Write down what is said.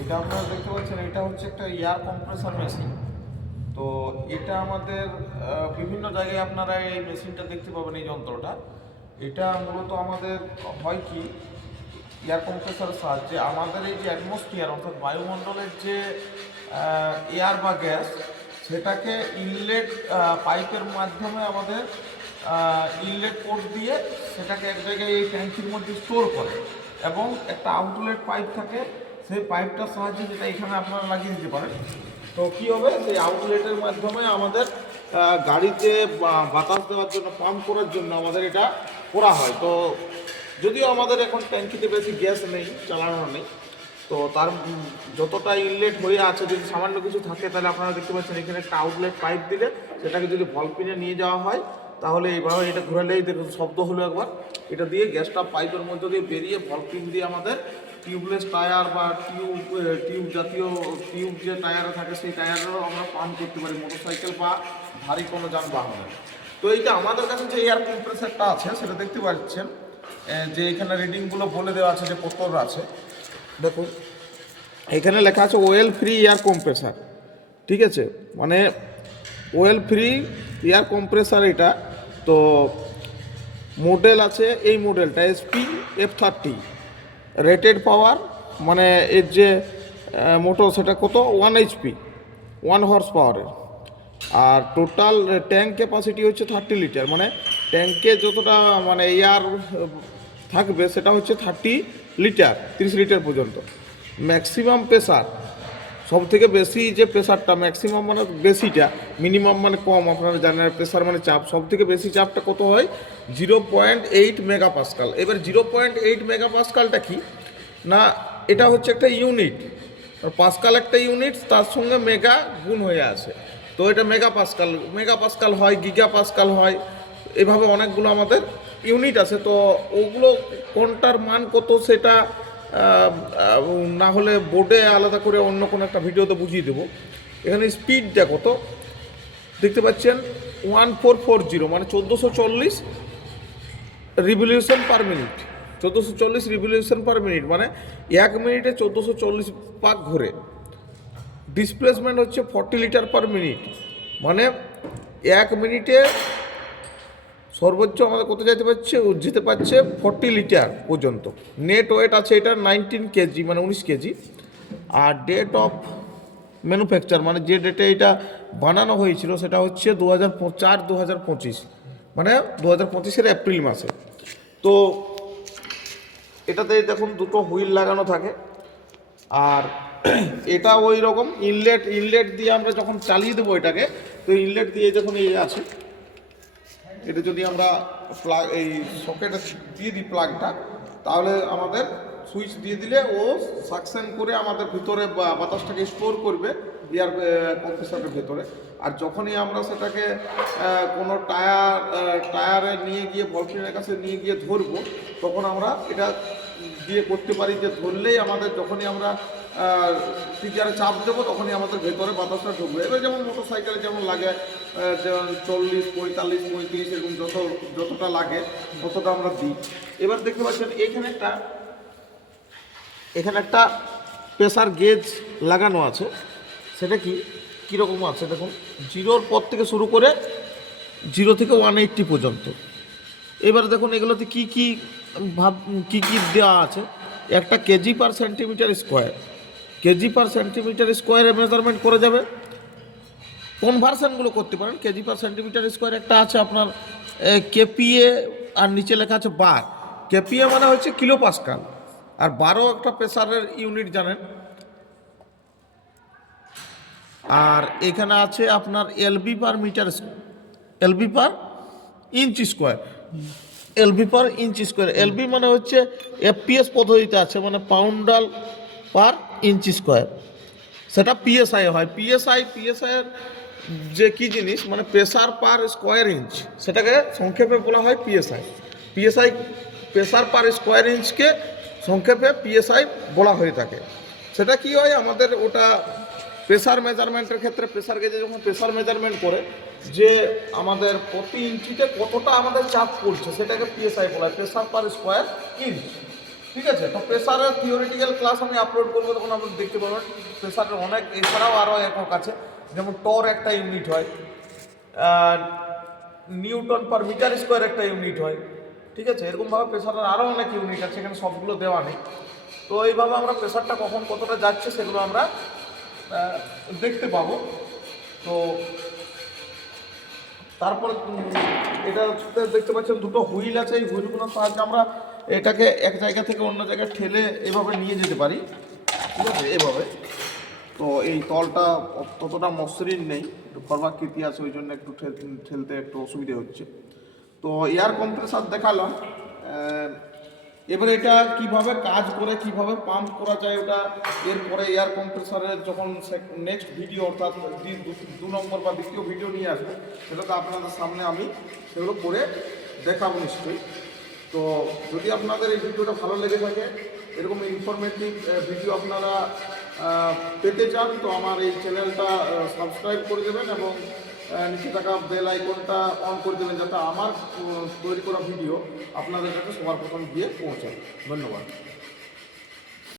এটা আপনারা দেখতে পাচ্ছেন, এটা হচ্ছে একটা এয়ার কম্প্রেসার মেশিন। তো এটা আমাদের বিভিন্ন জায়গায় আপনারা এই মেশিনটা দেখতে পাবেন, এই যন্ত্রটা। এটা মূলত আমাদের হয় কি, এয়ার কম্প্রেসারের সাহায্যে আমাদের এই যে অ্যাটমসফিয়ার অর্থাৎ বায়ুমণ্ডলের যে এয়ার বা গ্যাস, সেটাকে ইনলেট পাইপের মাধ্যমে আমাদের ইনলেট পোর্ট দিয়ে সেটাকে এক জায়গায় এই ট্যাঙ্কির মধ্যে স্টোর করে, এবং একটা আউটলেট পাইপ থাকে, সেই পাইপটার সাহায্যে যেটা এখানে আপনারা লাগিয়ে দিতে পারেন। তো কী হবে, সেই আউটলেটের মাধ্যমে আমাদের গাড়িতে বাতাস দেওয়ার জন্য, পাম্প করার জন্য আমাদের এটা করা হয়। তো যদিও আমাদের এখন ট্যাঙ্কিতে বেশি গ্যাস নেই, চালানো নেই, তো তার যতটা ইনলেট হয়ে আছে, যদি সামান্য কিছু থাকে তাহলে আপনারা দেখতে পাচ্ছেন এখানে একটা আউটলেট পাইপ দিলে সেটাকে যদি ভলপিনে নিয়ে যাওয়া হয়, তাহলে এইভাবে এটা ঘোরালেই দেখুন শব্দ হলো একবার, এটা দিয়ে গ্যাসটা পাইপের মধ্যে দিয়ে বেরিয়ে ভলপিন দিয়ে আমাদের টিউবলেস টায়ার বা টিউব জাতীয় টিউব যে টায়ারে থাকে, সেই টায়ারেরও আমরা পাম্প করতে পারি মোটরসাইকেল বা ভারী কোনো যানবাহনে। তো এইটা আমাদের কাছে যে এয়ার কম্প্রেসারটা আছে, সেটা দেখতে পাচ্ছেন যে এখানে রিডিংগুলো বলে দেওয়া আছে, যে কত আছে দেখুন। এখানে লেখা আছে ওয়েল ফ্রি এয়ার কম্প্রেসার, ঠিক আছে, মানে ওয়েল ফ্রি এয়ার কম্প্রেসার এটা। তো মডেল আছে, এই মডেলটা SP F30, রেটেড পাওয়ার মানে এর যে মোটর সেটা কত 1 HP, 1 হর্স পাওয়ারের। আর টোটাল ট্যাঙ্ক ক্যাপাসিটি হচ্ছে 30 লিটার, মানে ট্যাঙ্কে যতটা মানে এয়ার থাকবে সেটা হচ্ছে 30 লিটার, 30 লিটার পর্যন্ত। ম্যাক্সিমাম প্রেসার, সব থেকে বেশি যে প্রেসারটা, ম্যাক্সিমাম মানে বেশিটা, মিনিমাম মানে কম, আপনারা জানেন প্রেসার মানে চাপ, সব থেকে বেশি চাপটা কত হয় 0.8 মেগাপাস্কাল। এবার 0.8 মেগাপাস্কালটা কি না, এটা হচ্ছে একটা ইউনিট, পাস্কাল একটা ইউনিট, তার সঙ্গে মেগা গুণ হয়ে আছে, তো এটা মেগাপাস্কাল হয়, গিগা পাস্কাল হয়, এভাবে অনেকগুলো আমাদের ইউনিট আছে। তো ওগুলো কোনটার মান কত সেটা না হলে বোর্ডে আলাদা করে অন্য কোনো একটা ভিডিওতে বুঝিয়ে দেবো। এখানে স্পিডটা কত দেখতে পাচ্ছেন 1440, মানে 1440 revolution per minute, 1440 revolution per minute, মানে 1 মিনিটে 1440 পাক ঘুরে। ডিসপ্লেসমেন্ট হচ্ছে 40 লিটার পার মিনিট, মানে 1 মিনিটে সর্বোচ্চ আমাদের কত যেতে পারছে 40 লিটার পর্যন্ত। নেট ওয়েট আছে এটা 19 কেজি, মানে 19 কেজি। আর ডেট অফ ম্যানুফ্যাকচার, মানে যে ডেটে এটা বানানো হয়েছিল সেটা হচ্ছে 2004-2025, মানে 2025-এর এপ্রিল মাসে। তো এটাতে দেখুন দুটো হুইল লাগানো থাকে, আর এটা ওই রকম ইনলেট দিয়ে আমরা যখন চালিয়ে দেবো এটাকে, তো ইনলেট দিয়ে যখন এই আছে, এটা যদি আমরা প্লাগ এই সকেটে দিয়ে দিই প্লাগটা, তাহলে আমাদের সুইচ দিয়ে দিলে ও সাকশন করে আমাদের ভিতরে বাতাসটাকে স্টোর করবে এয়ার কম্প্রেসারের ভেতরে। আর যখনই আমরা সেটাকে কোনো টায়ারে নিয়ে গিয়ে ভলপিনের কাছে নিয়ে গিয়ে ধরবো, তখন আমরা এটা দিয়ে করতে পারি যে ধরলেই আমাদের, যখনই আমরা টিচারে চাপ দেবো তখনই আমাদের ভেতরে বাতাসটা ঢুকবে। এবার যেমন মোটরসাইকেলে যেমন লাগে, যেমন 40, 45, 35 এরকম যতটা লাগে ততটা আমরা দিই। এবার দেখতে পাচ্ছেন এখানে একটা প্রেসার গেজ লাগানো আছে, সেটা কীরকম আছে দেখুন, 0-র পর থেকে শুরু করে 0 থেকে 180 পর্যন্ত। এবার দেখুন এগুলোতে কী কী দেওয়া আছে। একটা কেজি পার সেন্টিমিটার স্কোয়ার, কেজি পার সেন্টিমিটার স্কোয়ারে মেজারমেন্ট করে যাবে। কনভার্সনগুলো করতে পারেন, কেজি পার সেন্টিমিটার স্কোয়ার একটা আছে আপনার কেপিএ, আর নিচে লেখা আছে বার। কেপিএ মানে হচ্ছে কিলো পাস্কাল, আর বারও একটা প্রেসারের ইউনিট জানেন। আর এখানে আছে আপনার LB per metre, LB per inch square, LB per inch square. LB মানে হচ্ছে এফপিএস পদ্ধতিতে আছে, মানে পাউন্ডাল পার ইঞ্চ স্কোয়ার, সেটা পিএসআই হয়। পিএসআইয়ের যে কী জিনিস, মানে প্রেসার পার স্কোয়ার ইঞ্চ, সেটাকে সংক্ষেপে বলা হয় পিএসআই। প্রেসার পার স্কোয়ার ইঞ্চকে সংক্ষেপে পিএসআই বলা হয়ে থাকে। সেটা কি হয়, আমাদের ওটা প্রেসার মেজারমেন্টের ক্ষেত্রে প্রেসার গেজে যখন প্রেসার মেজারমেন্ট করে, যে আমাদের প্রতি ইঞ্চিতে কতটা আমাদের চাপ পড়ছে, সেটাকে পিএসআই বলা হয়, প্রেসার পার স্কোয়ার ইঞ্চ। ঠিক আছে। তো প্রেসারের থিওরিটিক্যাল ক্লাস আমি আপলোড করবো, তখন আপনি দেখতে পাবেন প্রেসারের অনেক, এছাড়াও আরও একক আছে, যেমন টর একটা ইউনিট হয়, নিউটন পার মিটার স্কোয়ার একটা ইউনিট হয়, ঠিক আছে। এরকমভাবে প্রেসারের আরও অনেক ইউনিট আছে, এখানে সবগুলো দেওয়া নেই। তো এইভাবে আমরা প্রেসারটা কখন কতটা যাচ্ছে সেগুলো আমরা দেখতে পাবো। তো তারপর এটা দেখতে পাচ্ছেন দুটো হুইল আছে, এই হুইলগুলোর সাহায্যে আমরা এটাকে এক জায়গা থেকে অন্য জায়গায় ঠেলে এভাবে নিয়ে যেতে পারি, ঠিক আছে, এভাবে। তো এই তলটা ততটা মসৃণ নেই, একটু খর্বাকৃতি আছে, ওই জন্য একটু ঠেলতে একটু অসুবিধে হচ্ছে। তো এয়ার কম্প্রেসার দেখালাম। এবার এটা কিভাবে কাজ করে, কিভাবে পাম্প করা যায় ওটা এরপরে এয়ার কম্প্রেসারের যখন নেক্সট ভিডিও অর্থাৎ 2 নম্বর বা দ্বিতীয় ভিডিও নিয়ে আসবো, সেটা তো আপনাদের সামনে আমি সেগুলো করে দেখাবো নিশ্চয়ই। তো যদি আপনাদের এই ভিডিওটা ভালো লেগে থাকে, এরকম ইনফরমেটিভ ভিডিও আপনারা পেতে চান, তো আমার এই চ্যানেলটা সাবস্ক্রাইব করে দেবেন এবং নিচে থাকা বেল আইকনটা অন করে দেবেন, যাতে আমার তৈরি করা ভিডিও আপনাদের কাছে সবার প্রথম গিয়ে পৌঁছায়। ধন্যবাদ।